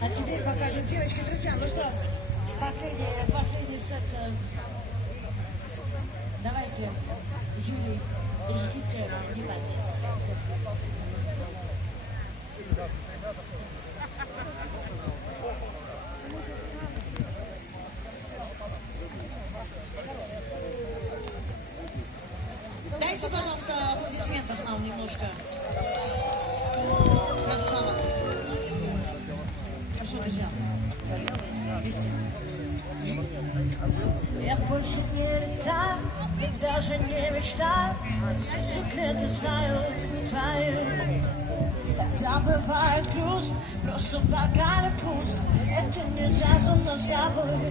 А теперь покажем, девочки, друзья, ну что, последний сет. Давайте, Юлий, жгите внимательно. Дайте, пожалуйста, аплодисментов нам немножко. Красава. А что, друзья? Я больше не летаю, даже не мечтаю, все секреты знаю твои. Тогда бывает грустно, просто бокале пусто. Это не за но с тобой.